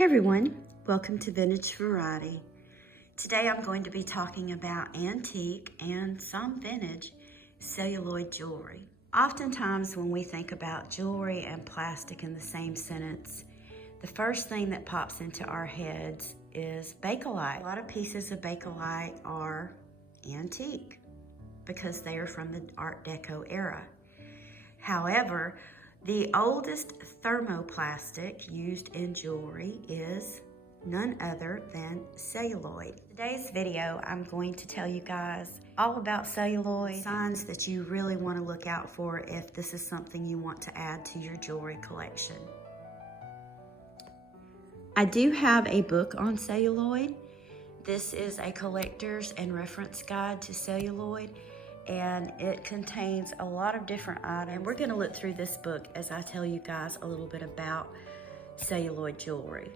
Hey everyone, welcome to Vintage Variety. Today I'm going to be talking about antique and some vintage celluloid jewelry. Oftentimes when we think about jewelry and plastic in the same sentence, the first thing that pops into our heads is Bakelite. A lot of pieces of Bakelite are antique because they are from the Art Deco era. However, the oldest thermoplastic used in jewelry is none other than celluloid. In today's video, I'm going to tell you guys all about celluloid, signs that you really want to look out for if this is something you want to add to your jewelry collection. I do have a book on celluloid. This is a collector's and reference guide to celluloid, and it contains a lot of different items. And we're going to look through this book as I tell you guys a little bit about celluloid jewelry.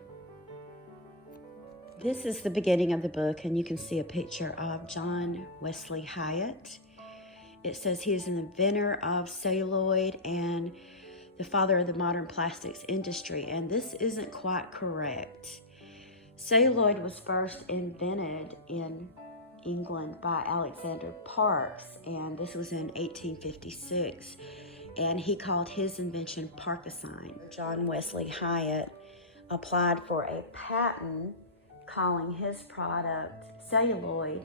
This is the beginning of the book, and you can see a picture of John Wesley Hyatt. It says he is an inventor of celluloid and the father of the modern plastics industry, and this isn't quite correct. Celluloid was first invented in England by Alexander Parkes, and this was in 1856, and he called his invention Parkesine. John Wesley Hyatt applied for a patent calling his product celluloid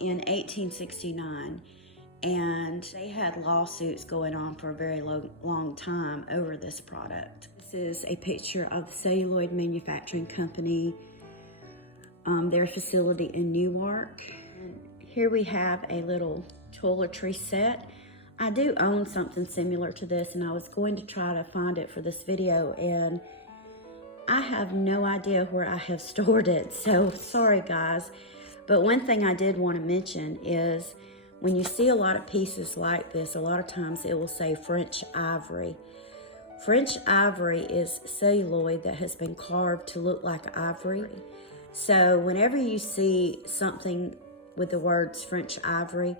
in 1869, and they had lawsuits going on for a very long time over this product. This is a picture of the Celluloid Manufacturing Company, their facility in Newark. And here we have a little toiletry set. I do own something similar to this, and I was going to try to find it for this video, and I have no idea where I have stored it, so sorry guys. But one thing I did want to mention is when you see a lot of pieces like this, a lot of times it will say French ivory. French ivory is celluloid that has been carved to look like ivory. So whenever you see something with the words French ivory,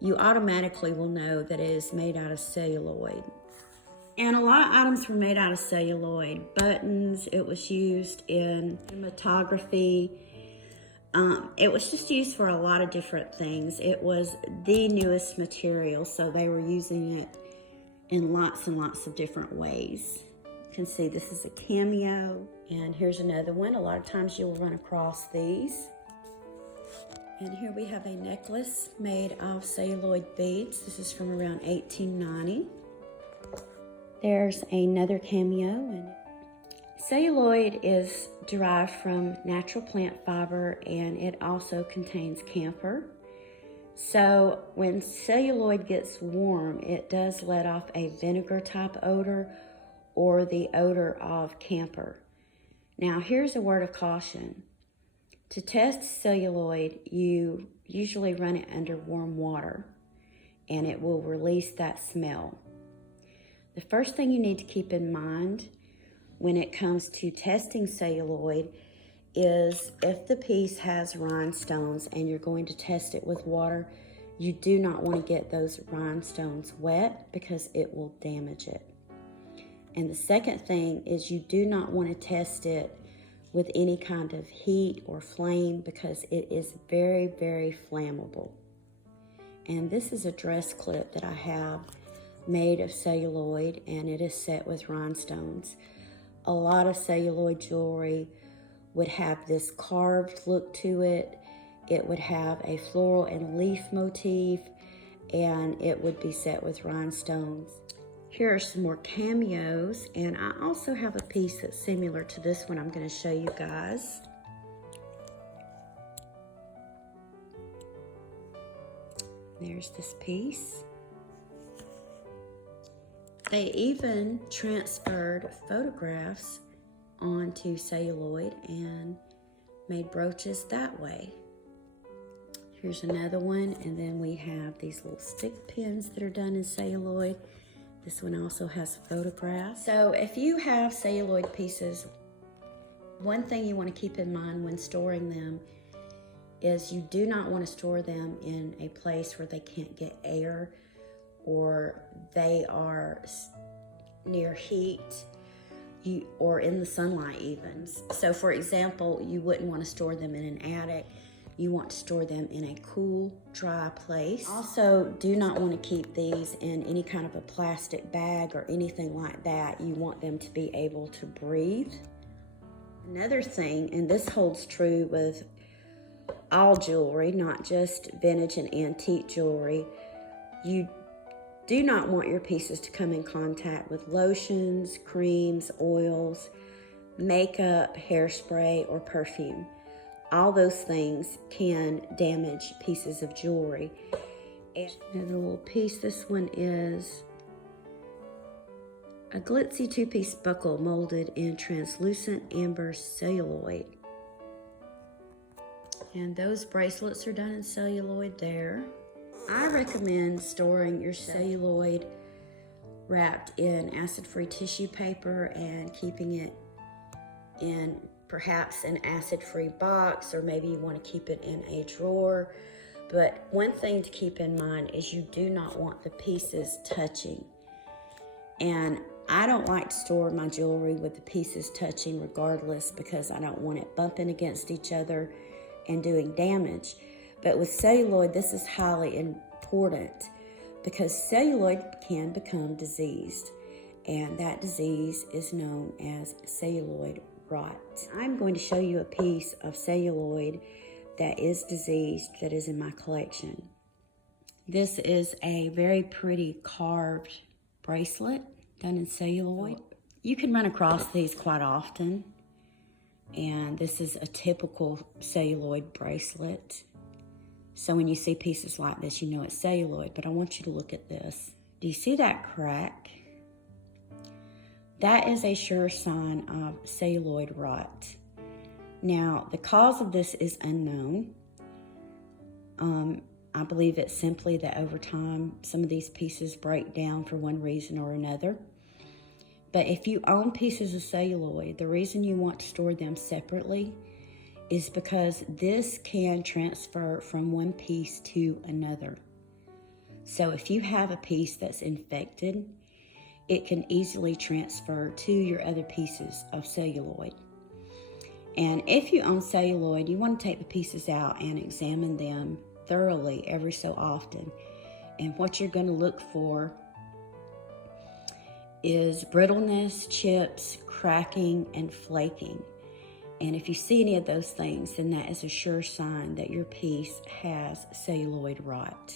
you automatically will know that it is made out of celluloid. And a lot of items were made out of celluloid. Buttons, it was used in cinematography. It was just used for a lot of different things. It was the newest material, so they were using it in lots and lots of different ways. You can see this is a Cameo, and here's another one. A lot of times you'll run across these. And here we have a necklace made of celluloid beads. This is from around 1890. There's another Cameo, and celluloid is derived from natural plant fiber, and it also contains camphor. So when celluloid gets warm, it does let off a vinegar type odor or the odor of camphor. Now here's a word of caution. To test celluloid, you usually run it under warm water, and it will release that smell. The first thing you need to keep in mind when it comes to testing celluloid is if the piece has rhinestones and you're going to test it with water, you do not want to get those rhinestones wet because it will damage it. And the second thing is you do not want to test it with any kind of heat or flame because it is very, very flammable. And this is a dress clip that I have made of celluloid, and it is set with rhinestones. A lot of celluloid jewelry would have this carved look to it. It would have a floral and leaf motif, and it would be set with rhinestones. Here are some more Cameos, and I also have a piece that's similar to this one I'm going to show you guys. There's this piece. They even transferred photographs onto celluloid and made brooches that way. Here's another one, and then we have these little stick pins that are done in celluloid. This one also has photographs. So if you have celluloid pieces, one thing you want to keep in mind when storing them is you do not want to store them in a place where they can't get air or they are near heat. or in the sunlight even. So for example, you wouldn't want to store them in an attic. You want to store them in a cool, dry place. Also, do not want to keep these in any kind of a plastic bag or anything like that. You want them to be able to breathe. Another thing, and this holds true with all jewelry, not just vintage and antique jewelry, you do not want your pieces to come in contact with lotions, creams, oils, makeup, hairspray, or perfume. All those things can damage pieces of jewelry. And another little piece, this one is a glitzy two-piece buckle molded in translucent amber celluloid. And those bracelets are done in celluloid there. I recommend storing your celluloid wrapped in acid-free tissue paper and keeping it in perhaps an acid-free box, or maybe you want to keep it in a drawer. But one thing to keep in mind is you do not want the pieces touching. And I don't like to store my jewelry with the pieces touching regardless, because I don't want it bumping against each other and doing damage. But with celluloid, this is highly important because celluloid can become diseased, and that disease is known as celluloid rot. I'm going to show you a piece of celluloid that is diseased that is in my collection. This is a very pretty carved bracelet done in celluloid. You can run across these quite often, and this is a typical celluloid bracelet. So when you see pieces like this, you know it's celluloid, but I want you to look at this. Do you see that crack? That is a sure sign of celluloid rot. Now, the cause of this is unknown. I believe it's simply that over time, some of these pieces break down for one reason or another. But if you own pieces of celluloid, the reason you want to store them separately is because this can transfer from one piece to another. So if you have a piece that's infected, it can easily transfer to your other pieces of celluloid. And if you own celluloid, you want to take the pieces out and examine them thoroughly every so often. And what you're going to look for is brittleness, chips, cracking, and flaking. And if you see any of those things, then that is a sure sign that your piece has celluloid rot.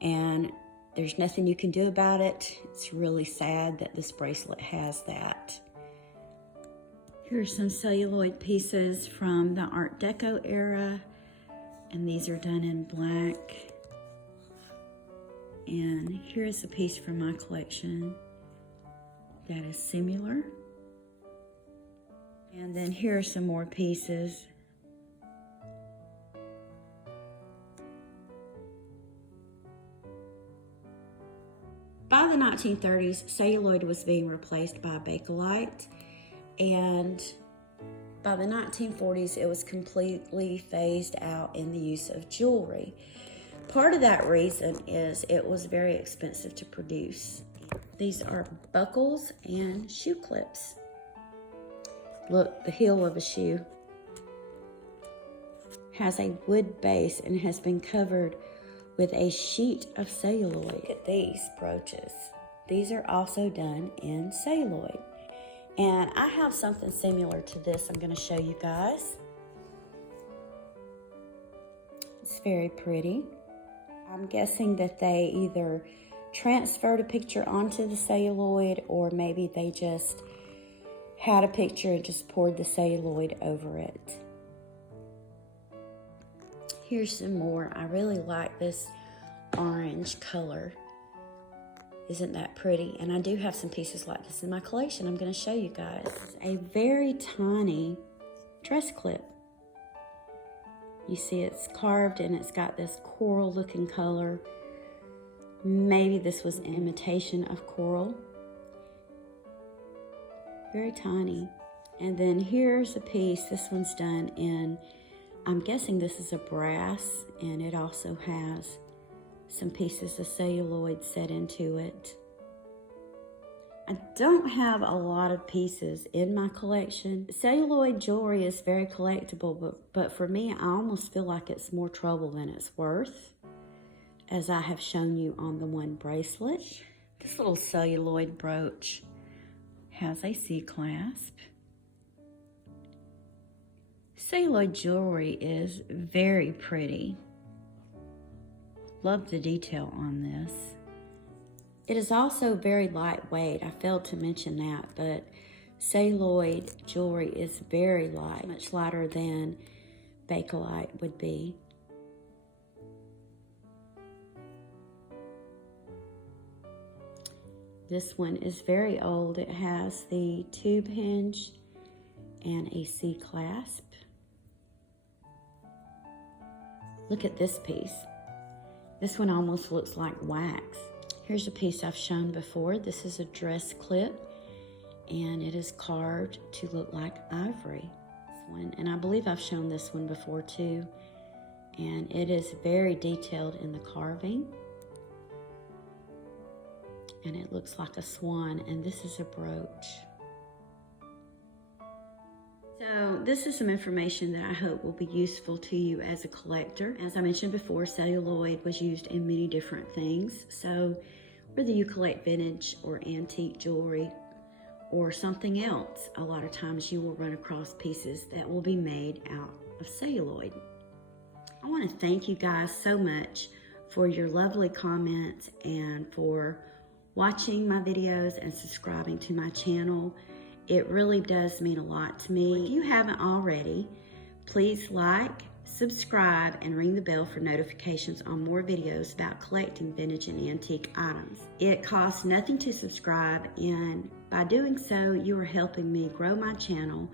And there's nothing you can do about it. It's really sad that this bracelet has that. Here's some celluloid pieces from the Art Deco era, and these are done in black. And here's a piece from my collection that is similar. And then here are some more pieces. By the 1930s, celluloid was being replaced by Bakelite, and by the 1940s, it was completely phased out in the use of jewelry. Part of that reason is it was very expensive to produce. These are buckles and shoe clips. Look, the heel of a shoe has a wood base and has been covered with a sheet of celluloid. Look at these brooches. These are also done in celluloid. And I have something similar to this I'm going to show you guys. It's very pretty. I'm guessing that they either transferred a picture onto the celluloid, or maybe they just had a picture and just poured the celluloid over it. Here's some more. I really like this orange color. Isn't that pretty? And I do have some pieces like this in my collection I'm going to show you guys. It's a very tiny dress clip. You see it's carved and it's got this coral looking color. Maybe this was an imitation of coral. Very tiny. And then here's a piece. This one's done in, I'm guessing this is a brass, and it also has some pieces of celluloid set into it. I don't have a lot of pieces in my collection. Celluloid jewelry is very collectible, but for me, I almost feel like it's more trouble than it's worth, as I have shown you on the one bracelet. This little celluloid brooch has a C-clasp. Celluloid jewelry is very pretty. Love the detail on this. It is also very lightweight. I failed to mention that, but celluloid jewelry is very light, much lighter than bakelite would be. This one is very old. It has the tube hinge and a C-clasp. Look at this piece. This one almost looks like wax. Here's a piece I've shown before. This is a dress clip, and it is carved to look like ivory. This one, and I believe I've shown this one before too, and it is very detailed in the carving. And it looks like a swan, and this is a brooch. So this is some information that I hope will be useful to you as a collector. As I mentioned before, celluloid was used in many different things. So whether you collect vintage or antique jewelry or something else, a lot of times you will run across pieces that will be made out of celluloid. I want to thank you guys so much for your lovely comments and for watching my videos and subscribing to my channel. It really does mean a lot to me. If you haven't already, please like, subscribe, and ring the bell for notifications on more videos about collecting vintage and antique items. It costs nothing to subscribe, and by doing so, you are helping me grow my channel